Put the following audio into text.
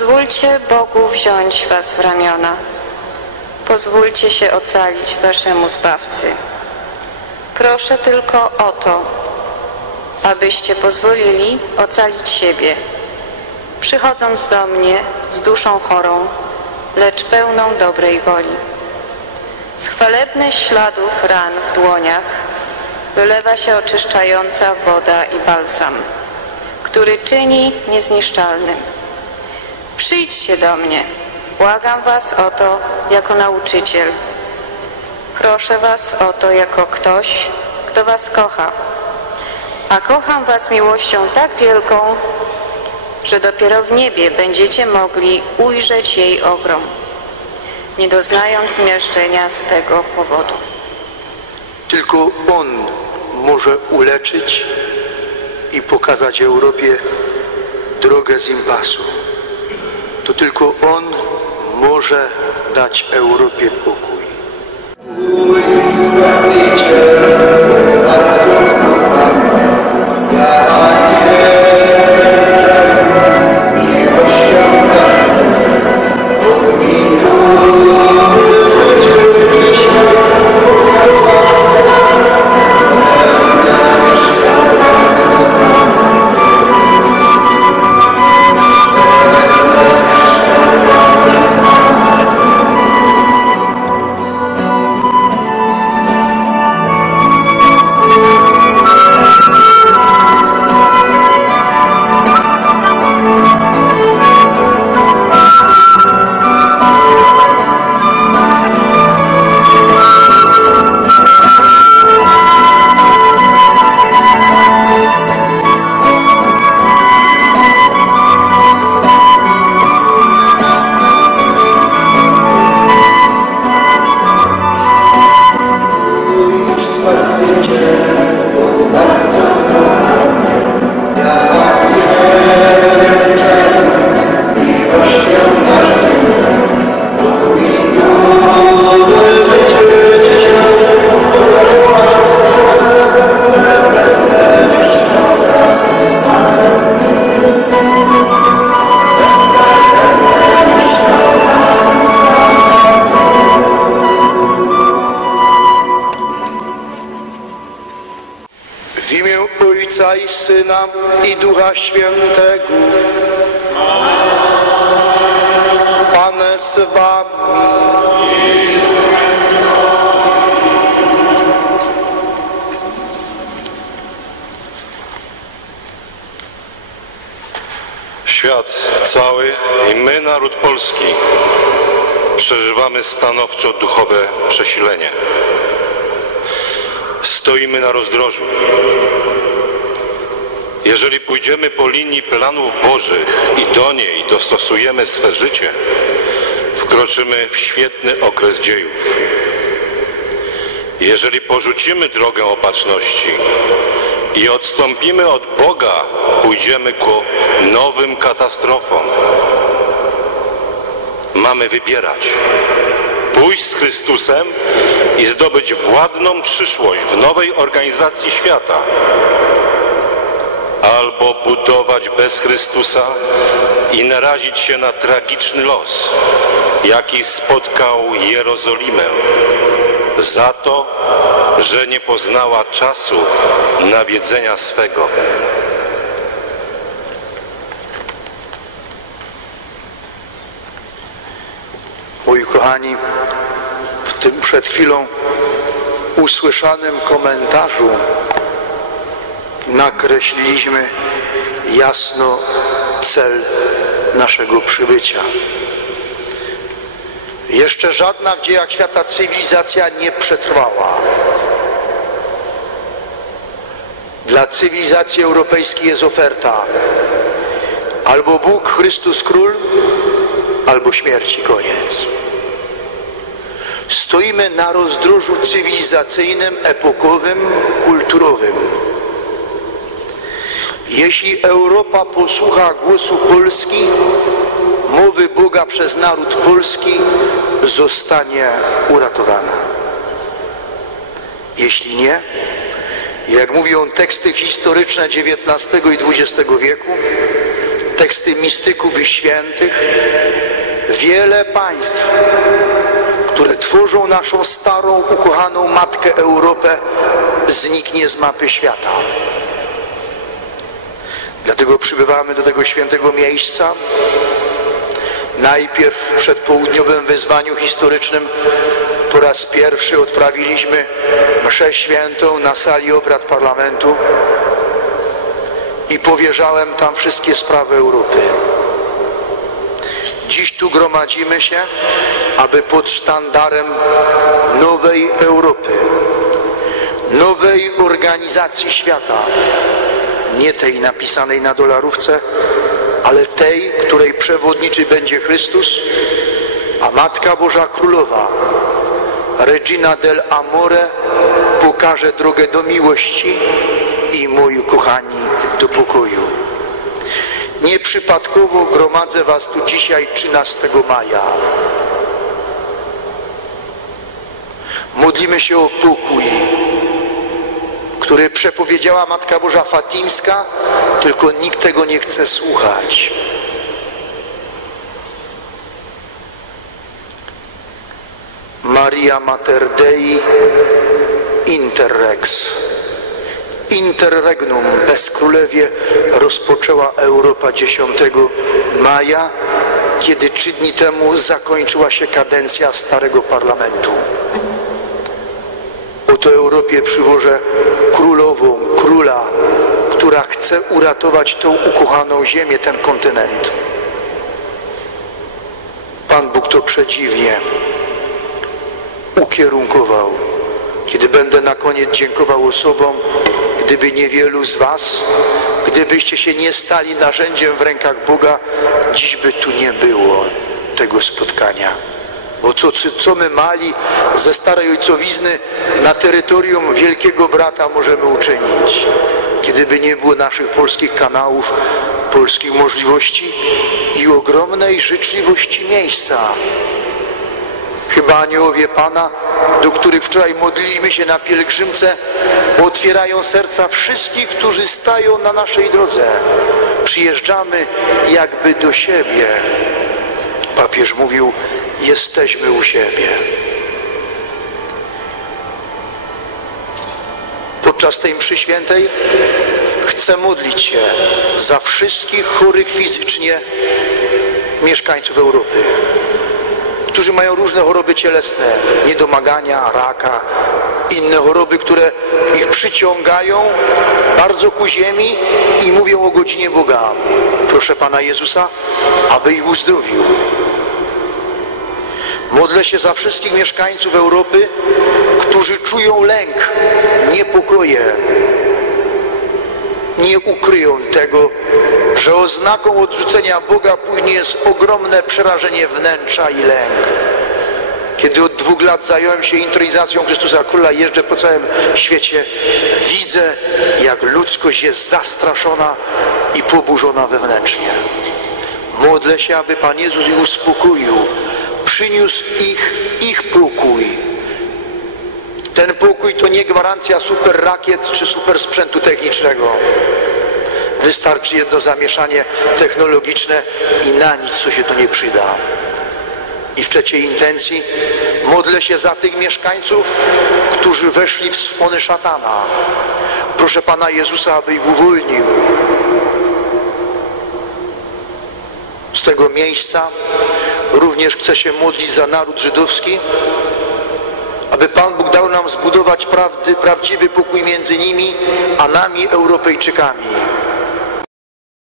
Pozwólcie Bogu wziąć was w ramiona. Pozwólcie się ocalić waszemu Zbawcy. Proszę tylko o to, abyście pozwolili ocalić siebie, przychodząc do mnie z duszą chorą, lecz pełną dobrej woli. Z chwalebnych śladów ran w dłoniach wylewa się oczyszczająca woda i balsam, który czyni niezniszczalnym. Przyjdźcie do mnie, błagam was o to jako nauczyciel. Proszę was o to jako ktoś, kto was kocha. A kocham was miłością tak wielką, że dopiero w niebie będziecie mogli ujrzeć jej ogrom, nie doznając miażdżenia z tego powodu. Tylko On może uleczyć i pokazać Europie drogę z impasu. Tylko On może dać Europie pokój. W imię Ojca i Syna i Ducha Świętego. Pan z wami. Świat cały i my, naród polski, przeżywamy stanowczo duchowe przesilenie. Stoimy na rozdrożu. Jeżeli pójdziemy po linii planów Bożych i do niej dostosujemy swe życie, wkroczymy w świetny okres dziejów. Jeżeli porzucimy drogę opatrzności i odstąpimy od Boga, pójdziemy ku nowym katastrofom. Mamy wybierać. Pójść z Chrystusem i zdobyć władną przyszłość w nowej organizacji świata. Albo budować bez Chrystusa i narazić się na tragiczny los, jaki spotkał Jerozolimę. Za to, że nie poznała czasu nawiedzenia swego. Moi kochani, tym przed chwilą usłyszanym komentarzu nakreśliliśmy jasno cel naszego przybycia. Jeszcze żadna w dziejach świata cywilizacja nie przetrwała. Dla cywilizacji europejskiej jest oferta albo Bóg, Chrystus Król, albo śmierci koniec. Stoimy na rozdrożu cywilizacyjnym, epokowym, kulturowym. Jeśli Europa posłucha głosu Polski, mowy Boga przez naród polski, zostanie uratowana. Jeśli nie, jak mówią teksty historyczne XIX i XX wieku, teksty mistyków i świętych, wiele państw, tworzą naszą starą, ukochaną matkę Europę, zniknie z mapy świata. Dlatego przybywamy do tego świętego miejsca. Najpierw w przedpołudniowym wyzwaniu historycznym po raz pierwszy odprawiliśmy mszę świętą na sali obrad parlamentu i powierzałem tam wszystkie sprawy Europy. Dziś tu gromadzimy się, aby pod sztandarem nowej Europy, nowej organizacji świata, nie tej napisanej na dolarówce, ale tej, której przewodniczy będzie Chrystus, a Matka Boża Królowa, Regina del Amore, pokaże drogę do miłości i moi kochani do pokoju. Nieprzypadkowo gromadzę Was tu dzisiaj 13 maja. Modlimy się o pokój, który przepowiedziała Matka Boża Fatimska, tylko nikt tego nie chce słuchać. Maria Mater Dei Interrex. Interregnum bez królewie rozpoczęła Europa 10 maja, kiedy trzy dni temu zakończyła się kadencja starego parlamentu. Oto Europie przywożę królową, króla, która chce uratować tą ukochaną ziemię, ten kontynent. Pan Bóg to przedziwnie ukierunkował. Kiedy będę na koniec dziękował osobom, gdyby niewielu z Was, gdybyście się nie stali narzędziem w rękach Boga, dziś by tu nie było tego spotkania. Bo co, co my mali ze starej ojcowizny na terytorium Wielkiego Brata możemy uczynić? Kiedyby nie było naszych polskich kanałów, polskich możliwości i ogromnej życzliwości miejsca. Chyba aniołowie Pana, do których wczoraj modliliśmy się na pielgrzymce, otwierają serca wszystkich, którzy stają na naszej drodze. Przyjeżdżamy jakby do siebie. Papież mówił, jesteśmy u siebie. Podczas tej mszy świętej chcę modlić się za wszystkich chorych fizycznie mieszkańców Europy, którzy mają różne choroby cielesne, niedomagania, raka, inne choroby, które ich przyciągają bardzo ku ziemi i mówią o godzinie Boga. Proszę Pana Jezusa, aby ich uzdrowił. Modlę się za wszystkich mieszkańców Europy, którzy czują lęk, niepokoje. Nie ukryją tego, że oznaką odrzucenia Boga później jest ogromne przerażenie wnętrza i lęk. Kiedy od dwóch lat zająłem się intronizacją Chrystusa Króla, jeżdżę po całym świecie, widzę, jak ludzkość jest zastraszona i poburzona wewnętrznie. Modlę się, aby Pan Jezus ich uspokoił, przyniósł ich, ich pokój. Ten pokój to nie gwarancja super rakiet czy super sprzętu technicznego. Wystarczy jedno zamieszanie technologiczne i na nic co się to nie przyda. I w trzeciej intencji modlę się za tych mieszkańców, którzy weszli w spony szatana. Proszę Pana Jezusa, aby ich uwolnił z tego miejsca. Również chcę się modlić za naród żydowski, aby Pan Bóg nam zbudować prawdy, prawdziwy pokój między nimi, a nami, Europejczykami